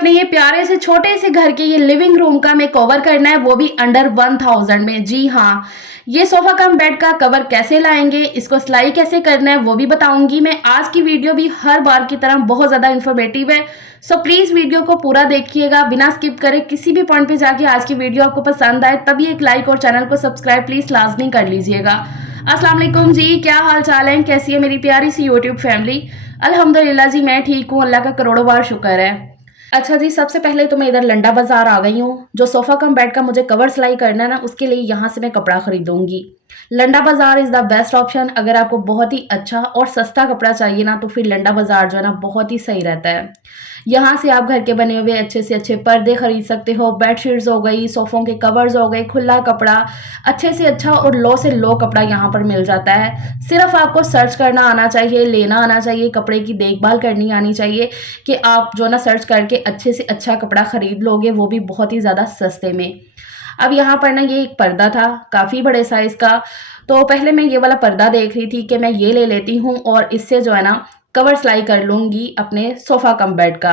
अपने ये प्यारे से छोटे से घर के ये लिविंग रूम का मैं कवर करना है, वो भी अंडर 1000 में। जी हाँ, ये सोफा कम बेड का कवर कैसे लाएंगे, इसको सिलाई कैसे करना है वो भी बताऊंगी मैं। आज की वीडियो भी हर बार की तरह बहुत ज़्यादा इन्फॉर्मेटिव है, सो प्लीज़ वीडियो को पूरा देखिएगा बिना स्किप करे। किसी भी पॉइंट पे जाके आज की वीडियो आपको पसंद आए तभी एक लाइक और चैनल को सब्सक्राइब प्लीज़ लाजमी कर लीजिएगा। अस्सलाम वालेकुम जी, क्या हाल चाल है, कैसी है मेरी प्यारी सी यूट्यूब फैमिली। अल्हम्दुलिल्लाह जी, मैं ठीक हूँ, अल्लाह का करोड़ों बार शुक्र है। अच्छा जी, सबसे पहले तो मैं इधर लंडा बाजार आ गई हूँ। जो सोफ़ा कम बेड का मुझे कवर सिलाई करना है ना, उसके लिए यहाँ से मैं कपड़ा खरीदूंगी। लंडा बाजार इज़ द बेस्ट ऑप्शन। अगर आपको बहुत ही अच्छा और सस्ता कपड़ा चाहिए ना, तो फिर लंडा बाजार जो है ना बहुत ही सही रहता है। यहाँ से आप घर के बने हुए अच्छे से अच्छे पर्दे खरीद सकते हो, बेडशीट्स हो गई, सोफ़ों के कवर्स हो गए, खुला कपड़ा, अच्छे से अच्छा और लो से लो कपड़ा यहाँ पर मिल जाता है। सिर्फ आपको सर्च करना आना चाहिए, लेना आना चाहिए, कपड़े की देखभाल करनी आनी चाहिए कि आप जो ना सर्च करके अच्छे से अच्छा कपड़ा खरीद लोगे, वो भी बहुत ही ज़्यादा सस्ते में। अब यहाँ पर ना ये एक पर्दा था काफ़ी बड़े साइज़ का, तो पहले मैं ये वाला पर्दा देख रही थी कि मैं ये ले लेती हूँ और इससे जो है ना कवर सिलाई कर लूँगी अपने सोफ़ा कम बेड का।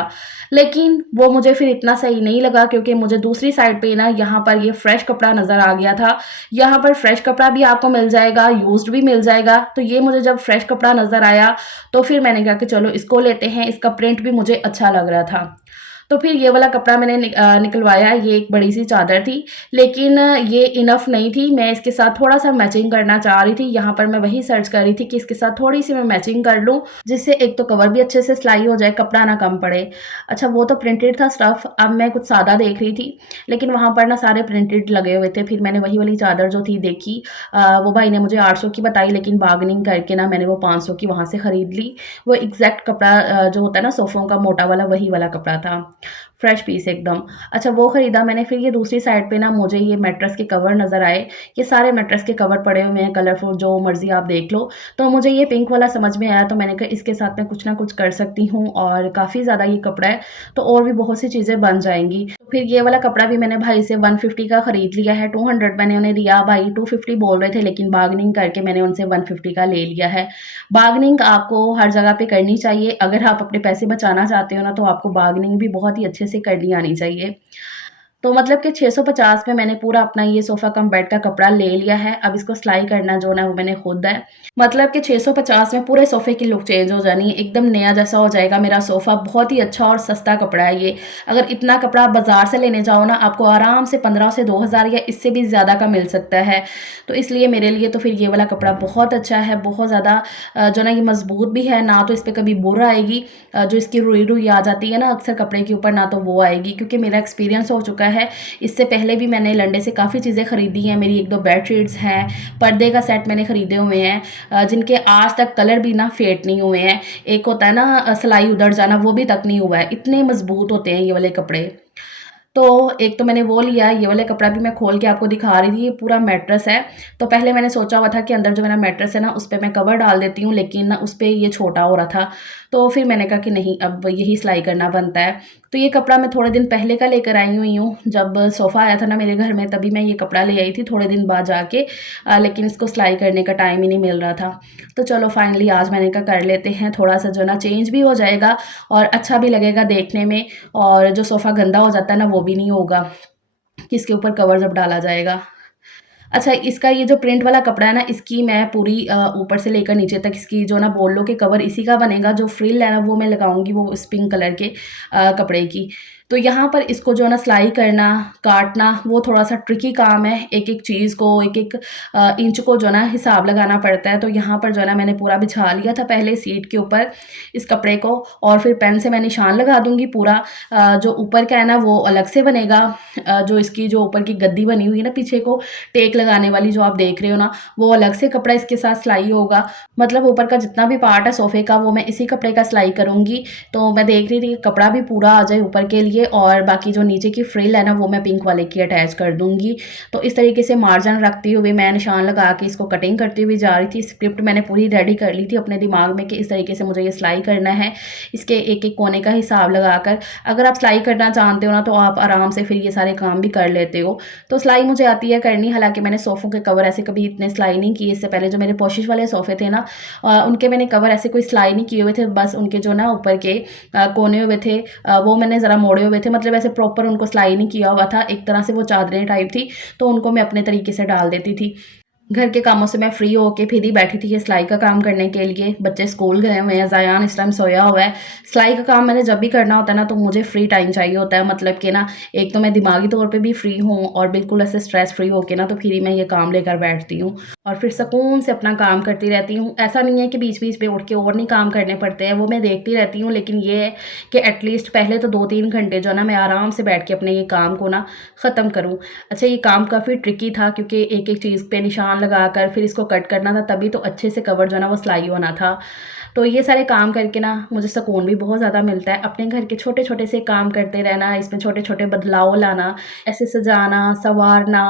लेकिन वो मुझे फिर इतना सही नहीं लगा, क्योंकि मुझे दूसरी साइड पे ना यहाँ पर ये फ्रेश कपड़ा नज़र आ गया था। यहाँ पर फ्रेश कपड़ा भी आपको मिल जाएगा, यूज्ड भी मिल जाएगा। तो ये मुझे जब फ्रेश कपड़ा नज़र आया तो फिर मैंने कहा कि चलो इसको लेते हैं, इसका प्रिंट भी मुझे अच्छा लग रहा था। तो फिर ये वाला कपड़ा मैंने निकलवाया। ये एक बड़ी सी चादर थी, लेकिन ये इनफ नहीं थी। मैं इसके साथ थोड़ा सा मैचिंग करना चाह रही थी। यहाँ पर मैं वही सर्च कर रही थी कि इसके साथ थोड़ी सी मैं मैचिंग कर लूँ, जिससे एक तो कवर भी अच्छे से सिलाई हो जाए, कपड़ा ना कम पड़े। अच्छा, वो तो प्रिंटेड था स्टफ, अब मैं कुछ सादा देख रही थी, लेकिन वहाँ पर ना सारे प्रिंटेड लगे हुए थे। फिर मैंने वही वाली चादर जो थी देखी, वो भाई ने मुझे 800 की बताई, लेकिन बार्गेनिंग करके ना मैंने वो 500 की वहाँ से ख़रीद ली। वो एग्जैक्ट कपड़ा जो होता है ना सोफ़ों का मोटा वाला, वही वाला कपड़ा था, फ्रेश पीस एकदम। अच्छा, वो ख़रीदा मैंने। फिर ये दूसरी साइड पे ना मुझे ये मैट्रेस के कवर नज़र आए। ये सारे मैट्रेस के कवर पड़े हुए हैं, कलरफुल, जो मर्ज़ी आप देख लो। तो मुझे ये पिंक वाला समझ में आया, तो मैंने कहा इसके साथ मैं कुछ ना कुछ कर सकती हूँ, और काफ़ी ज़्यादा ये कपड़ा है तो और भी बहुत सी चीज़ें बन जाएँगी। तो फिर ये वाला कपड़ा भी मैंने भाई से 150 का ख़रीद लिया है। 200 मैंने उन्हें दिया, भाई 250 बोल रहे थे, लेकिन बार्गेनिंग करके मैंने उनसे 150 का ले लिया है। बार्गेनिंग आपको हर जगह पे करनी चाहिए। अगर आप अपने पैसे बचाना चाहते हो ना, तो आपको बार्गेनिंग भी बहुत ही अच्छे से करनी आनी चाहिए। तो मतलब कि 650 में मैंने पूरा अपना ये सोफ़ा कम बेड का कपड़ा ले लिया है। अब इसको सिलाई करना जो ना वो मैंने खुद है। मतलब कि 650 में पूरे सोफ़े की लुक चेंज हो जानी है, एकदम नया जैसा हो जाएगा मेरा सोफ़ा। बहुत ही अच्छा और सस्ता कपड़ा है ये। अगर इतना कपड़ा आप बाज़ार से लेने जाओ ना, आपको आराम से 15 से 2000 या इससे भी ज़्यादा का मिल सकता है। तो इसलिए मेरे लिए तो फिर ये वाला कपड़ा बहुत अच्छा है, बहुत ज़्यादा जो ना ये मज़बूत भी है, ना तो इस पे कभी बुर आएगी। जो इसकी रुई-रुई आ जाती है ना अक्सर कपड़े के ऊपर, ना तो वो आएगी, क्योंकि मेरा एक्सपीरियंस हो चुका है। इससे पहले भी मैंने लंडे से काफ़ी चीज़ें खरीदी हैं। मेरी 1-2 बेडशीट्स हैं, पर्दे का सेट मैंने खरीदे हुए हैं, जिनके आज तक कलर भी ना फेड नहीं हुए हैं। एक होता है ना सिलाई उधड़ जाना, वो भी तक नहीं हुआ है। इतने मज़बूत होते हैं ये वाले कपड़े। तो एक तो मैंने वो लिया, ये वाला कपड़ा भी मैं खोल के आपको दिखा रही थी। ये पूरा मैट्रेस है। तो पहले मैंने सोचा हुआ था कि अंदर जो मेरा मैट्रेस है ना, उस पे मैं कवर डाल देती हूँ, लेकिन ना उस पे ये छोटा हो रहा था। तो फिर मैंने कहा कि नहीं, अब यही सिलाई करना बनता है। तो ये कपड़ा मैं थोड़े दिन पहले का लेकर आई हुई हूँ। जब सोफ़ा आया था ना मेरे घर में, तभी मैं ये कपड़ा ले आई थी थोड़े दिन बाद जाके, लेकिन इसको सिलाई करने का टाइम ही नहीं मिल रहा था। तो चलो फाइनली आज मैंने कहा कर लेते हैं, थोड़ा सा जो ना चेंज भी हो जाएगा और अच्छा भी लगेगा देखने में, और जो सोफ़ा गंदा हो जाता है ना, वो भी नहीं होगा कि इसके ऊपर कवर जब डाला जाएगा। अच्छा, इसका ये जो प्रिंट वाला कपड़ा है ना, इसकी मैं पूरी ऊपर से लेकर नीचे तक इसकी जो ना बोल लो कि कवर इसी का बनेगा। जो फ्रिल है ना, वो मैं लगाऊंगी वो इस पिंक कलर के कपड़े की। तो यहाँ पर इसको जो ना सिलाई करना, काटना, वो थोड़ा सा ट्रिकी काम है। एक एक चीज़ को, एक एक इंच को जो ना हिसाब लगाना पड़ता है। तो यहाँ पर जो ना मैंने पूरा बिछा लिया था पहले सीट के ऊपर इस कपड़े को, और फिर पेन से मैं निशान लगा दूंगी पूरा। जो ऊपर का है ना वो अलग से बनेगा। जो इसकी जो ऊपर की गद्दी बनी हुई है ना पीछे को टेक लगाने वाली, जो आप देख रहे हो ना, वो अलग से कपड़ा इसके साथ सिलाई होगा। मतलब ऊपर का जितना भी पार्ट है सोफे का, वो मैं इसी कपड़े का सिलाई करूंगी। तो मैं देख रही थी कि कपड़ा भी पूरा आ जाए ऊपर के लिए, और बाकी जो नीचे की फ्रिल है ना, वो मैं पिंक वाले की अटैच कर दूंगी। तो इस तरीके से मार्जिन रखती हुए मैं निशान लगा के इसको कटिंग करती हुई जा रही थी। स्क्रिप्ट मैंने पूरी रेडी कर ली थी अपने दिमाग में कि इस तरीके से मुझे ये सिलाई करना है, इसके एक एक कोने का हिसाब लगाकर। अगर आप सिलाई करना जानते हो ना, तो आप आराम से फिर ये सारे काम भी कर लेते हो। तो सिलाई मुझे आती है करनी, हालांकि मैंने सोफ़ों के कवर ऐसे कभी इतने सिलाई नहीं किए इससे पहले। जो मेरे पोशिश वाले सोफ़े थे ना उनके मैंने कवर ऐसे कोई सिलाई नहीं किए हुए थे, बस उनके जो ना ऊपर के कोने हुए थे वो मैंने ज़रा मोड़े हुए थे, मतलब ऐसे प्रॉपर उनको सिलाई नहीं किया हुआ था। एक तरह से वो चादरें टाइप थी, तो उनको मैं अपने तरीके से डाल देती थी। घर के कामों से मैं फ्री होके फिर ही बैठी थी ये सिलाई का काम करने के लिए। बच्चे स्कूल गए हुए हैं, ज़ायान इस टाइम सोया हुआ है। सिलाई का काम मैंने जब भी करना होता है ना, तो मुझे फ्री टाइम चाहिए होता है, मतलब कि ना एक तो मैं दिमागी तौर पे भी फ्री हूँ और बिल्कुल ऐसे स्ट्रेस फ्री होके ना, तो फिर ही मैं ये काम लेकर बैठती हूँ और फिर सुकून से अपना काम करती रहती हूँ। ऐसा नहीं है कि बीच-बीच में उठ के और नहीं काम करने पड़ते हैं, वो मैं देखती रहती हूँ, लेकिन ये है कि एटलीस्ट पहले तो 2-3 घंटे जो है ना, मैं आराम से बैठ के अपने ये काम को ना ख़त्म करूँ। अच्छा, ये काम काफ़ी ट्रिकी था क्योंकि एक-एक चीज़ पे निशान लगाकर फिर इसको कट करना था, तभी तो अच्छे से कवर जो है ना वो सिलाई होना था। तो ये सारे काम करके ना मुझे सुकून भी बहुत ज़्यादा मिलता है। अपने घर के छोटे-छोटे से काम करते रहना, इसमें छोटे-छोटे बदलाव लाना, ऐसे सजाना, सँवारना,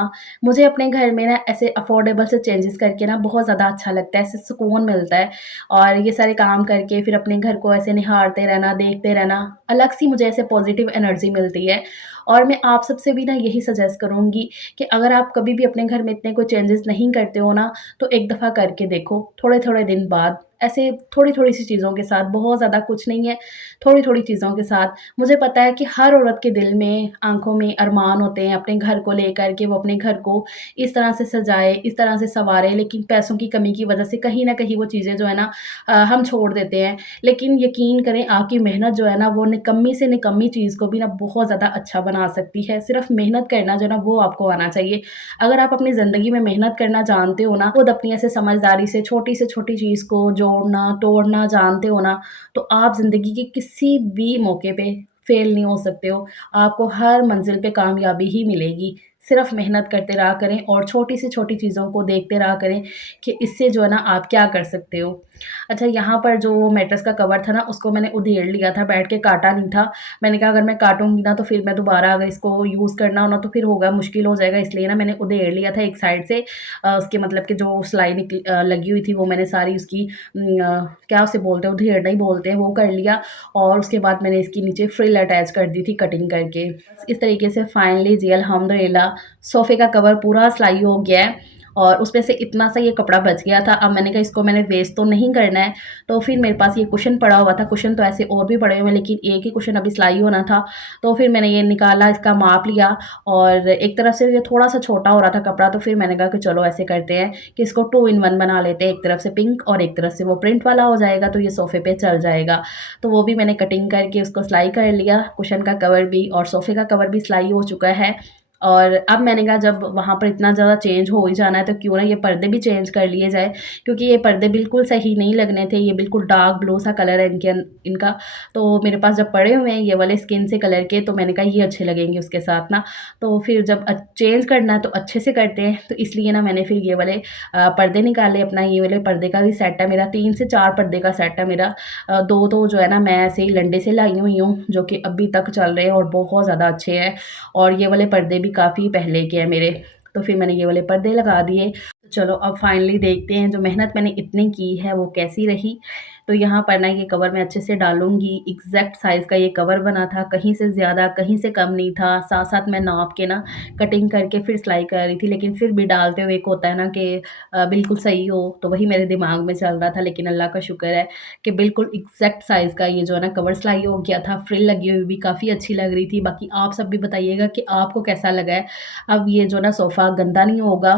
मुझे अपने घर में ना ऐसे अफोर्डेबल से चेंजेस करके ना बहुत ज़्यादा अच्छा लगता है, ऐसे सुकून मिलता है। और ये सारे काम करके फिर अपने घर को ऐसे निहारते रहना, देखते रहना, अलग-सी मुझे ऐसे पॉज़िटिव एनर्जी मिलती है। और मैं आप सबसे भी ना यही सजेस्ट करूँगी कि अगर आप कभी भी अपने घर में इतने कोई चेंजेस नहीं करते हो ना, तो एक दफ़ा करके देखो, थोड़े-थोड़े दिन बाद। ऐसे थोड़ी-थोड़ी सी चीज़ों के साथ, बहुत ज़्यादा कुछ नहीं है, थोड़ी-थोड़ी चीज़ों के साथ। मुझे पता है कि हर औरत के दिल में, आँखों में अरमान होते हैं अपने घर को लेकर के, वो अपने घर को इस तरह से सजाए, इस तरह से सँवारे, लेकिन पैसों की कमी की वजह से कहीं न कहीं वो चीज़ें जो है ना हम छोड़ देते हैं। लेकिन यकीन करें, आपकी मेहनत जो है ना, वो निकम्मी से निकम्मी चीज़ को भी ना बहुत ज़्यादा अच्छा बना सकती है। सिर्फ़ मेहनत करना जो है ना, वो आपको आना चाहिए। अगर आप अपनी ज़िंदगी में मेहनत करना जानते हो ना, खुद अपनी ऐसे समझदारी से छोटी चीज़ को जोड़ना, तोड़ना जानते हो ना, तो आप ज़िंदगी के किसी भी मौके पे फ़ेल नहीं हो सकते हो। आपको हर मंज़िल पे कामयाबी ही मिलेगी। सिर्फ़ मेहनत करते रहा करें और छोटी से छोटी चीज़ों को देखते रहा करें कि इससे जो है ना आप क्या कर सकते हो। अच्छा, यहाँ पर जो मैट्रेस का कवर था ना, उसको मैंने उधेड़ लिया था, बैठ के काटा नहीं था। मैंने कहा अगर मैं काटूँगी ना, तो फिर मैं दोबारा अगर इसको यूज़ करना हो ना, तो फिर होगा मुश्किल हो जाएगा, इसलिए ना मैंने उधेड़ लिया था एक साइड से। उसके मतलब कि जो सिलाई लगी हुई थी, वो मैंने सारी उसकी क्या उसे बोलते हैं, उधेड़ना ही बोलते हैं, वो कर लिया और उसके बाद मैंने इसकी नीचे फ्रिल अटैच कर दी थी कटिंग करके। इस तरीके से फाइनली जी अल्हम्दुलिल्लाह सोफ़े का कवर पूरा सिलाई हो गया है और उसमें से इतना सा ये कपड़ा बच गया था। अब मैंने कहा इसको मैंने वेस्ट तो नहीं करना है, तो फिर मेरे पास ये कुशन पड़ा हुआ था। कुशन तो ऐसे और भी पड़े हुए हैं, लेकिन एक ही कुशन अभी सिलाई होना था, तो फिर मैंने ये निकाला, इसका माप लिया और एक तरफ से ये थोड़ा-सा छोटा हो रहा था कपड़ा, तो फिर मैंने कहा कि चलो ऐसे करते हैं कि इसको 2 इन 1 बना लेते हैं। एक तरफ से पिंक और एक तरफ से वो प्रिंट वाला हो जाएगा, तो ये सोफ़े पे चल जाएगा। तो वो भी मैंने कटिंग करके उसको सिलाई कर लिया, कुशन का कवर भी और सोफ़े का कवर भी सिलाई हो चुका है। और अब मैंने कहा जब वहाँ पर इतना ज़्यादा चेंज हो ही जाना है, तो क्यों ना ये पर्दे भी चेंज कर लिए जाए, क्योंकि ये पर्दे बिल्कुल सही नहीं लगने थे। ये बिल्कुल डार्क ब्लू सा कलर है इनका। तो मेरे पास जब पड़े हुए हैं ये वाले स्किन से कलर के, तो मैंने कहा ये अच्छे लगेंगे उसके साथ ना। तो फिर जब चेंज करना है तो अच्छे से करते हैं, तो इसलिए ना मैंने फिर ये वाले पर्दे निकाले अपना। ये वाले पर्दे का भी सेट है मेरा, 3 से 4 पर्दे का सेट है मेरा। 2 तो जो है ना मैं ऐसे ही लंडे से लाई हुई हूँ, जो कि अभी तक चल रहे हैं और बहुत ज़्यादा अच्छे हैं। और ये वाले पर्दे भी काफ़ी पहले के हैं मेरे, तो फिर मैंने ये वाले पर्दे लगा दिए। तो चलो अब फाइनली देखते हैं जो मेहनत मैंने इतनी की है वो कैसी रही। तो यहाँ पर ना ये कवर मैं अच्छे से डालूँगी, एग्ज़ैक्ट साइज़ का ये कवर बना था, कहीं से ज़्यादा, कहीं से कम नहीं था। साथ-साथ मैं नाप के ना कटिंग करके फिर सिलाई कर रही थी, लेकिन फिर भी डालते हुए एक होता है ना कि बिल्कुल सही हो, तो वही मेरे दिमाग में चल रहा था। लेकिन अल्लाह का शुक्र है कि बिल्कुल एग्ज़ैक्ट साइज़ का ये जो है ना कवर सिलाई हो गया था। फ्रिल लगी हुई भी काफ़ी अच्छी लग रही थी। बाकी आप सब भी बताइएगा कि आपको कैसा लगा है। अब ये जो ना सोफ़ा गंदा नहीं होगा,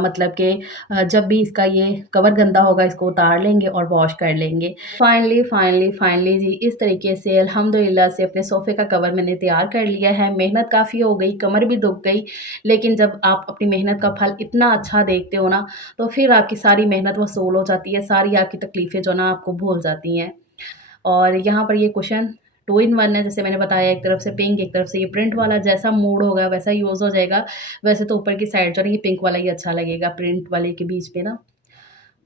मतलब कि जब भी इसका ये कवर गंदा होगा इसको उतार लेंगे और वॉश कर लेंगे। फाइनली जी इस तरीके से अल्हम्दुलिल्लाह से अपने सोफ़े का कवर मैंने तैयार कर लिया है। मेहनत काफ़ी हो गई, कमर भी दुख गई, लेकिन जब आप अपनी मेहनत का फल इतना अच्छा देखते हो ना, तो फिर आपकी सारी मेहनत वसूल हो जाती है, सारी आपकी तकलीफ़ें जो ना आपको भूल जाती हैं। और यहाँ पर ये कुशन 2 इन 1 है, जैसे मैंने बताया, एक तरफ से पिंक, एक तरफ से ये प्रिंट वाला, जैसा मूड होगा वैसा यूज़ हो जाएगा। वैसे तो ऊपर की साइड जो है ये पिंक वाला ही अच्छा लगेगा प्रिंट वाले के बीच में ना।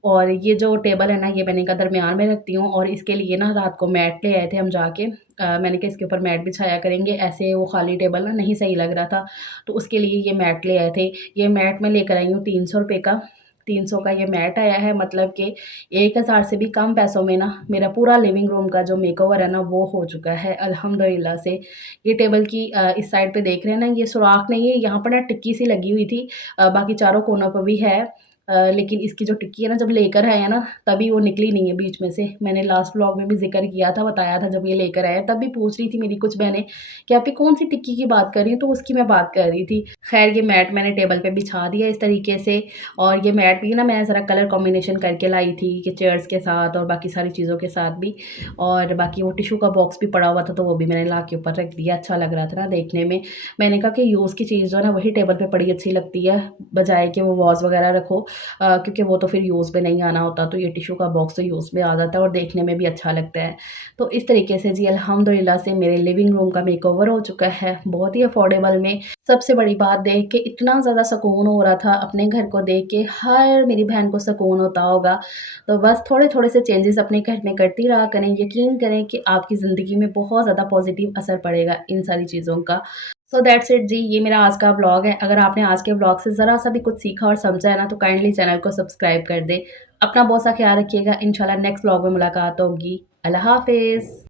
और ये जो टेबल है ना, ये मैंने कहा दरमियान में रखती हूँ और इसके लिए ना रात को मैट ले आए थे हम जाके। मैंने कहा इसके ऊपर मैट बिछाया करेंगे, ऐसे वो खाली टेबल ना नहीं सही लग रहा था, तो उसके लिए ये मैट ले आए थे। ये मैट मैं लेकर आई हूँ ₹300 का। 300 का ये मैट आया है, मतलब कि 1000 से भी कम पैसों में ना मेरा पूरा लिविंग रूम का जो मेकओवर है ना वो हो चुका है अल्हम्दुलिल्लाह से। ये टेबल की इस साइड पे देख रहे हैं ना, ये सुराख नहीं है, यहाँ पर ना टिक्की सी लगी हुई थी, बाकी चारों कोनों पर भी है। लेकिन इसकी जो टिक्की है ना, जब लेकर आए हैं ना तभी वो निकली नहीं है बीच में से। मैंने लास्ट व्लॉग में भी ज़िक्र किया था, बताया था जब ये लेकर आए, तब भी पूछ रही थी मेरी कुछ बहनें कि आप ये कौन-सी टिक्की की बात कर रही हैं? तो उसकी मैं बात कर रही थी। ख़ैर ये मैट मैंने टेबल पे बिछा दिया इस तरीके से, और ये मैट भी ना मैं ज़रा कलर कॉम्बिनेशन करके लाई थी कि चेयर्स के साथ और बाकी सारी चीज़ों के साथ भी। और बाकी वो टिश्यू का बॉक्स भी पड़ा हुआ था, तो वो भी मैंने ला के ऊपर रख दिया, अच्छा लग रहा था ना देखने में। मैंने कहा कि यूज़ की चीज़ जो है ना वही टेबल पे पड़ी अच्छी लगती है, बजाए कि वो वॉज़ वगैरह रखो, क्योंकि वो तो फिर यूज़ में नहीं आना होता, तो ये टिश्यू का बॉक्स तो यूज़ में आ जाता है और देखने में भी अच्छा लगता है। तो इस तरीके से जी अल्हम्दुलिल्लाह से मेरे लिविंग रूम का मेकओवर हो चुका है, बहुत ही अफोर्डेबल में। सबसे बड़ी बात देख के इतना ज़्यादा सुकून हो रहा था, अपने घर को देख के हर मेरी बहन को सुकून होता होगा। तो बस थोड़े-थोड़े से चेंजेज़ अपने घर में करती रहा करें, यकीन करें कि आपकी ज़िंदगी में बहुत ज़्यादा पॉज़िटिव असर पड़ेगा इन सारी चीज़ों का। सो दैट्स इट जी, ये मेरा आज का व्लॉग है। अगर आपने आज के व्लॉग से ज़रा-सा भी कुछ सीखा और समझा है ना, तो काइंडली चैनल को सब्सक्राइब कर दें। अपना बहुत सा ख़्याल रखिएगा, इंशाल्लाह नेक्स्ट व्लॉग में मुलाकात होगी। अल्लाह हाफ़िज़।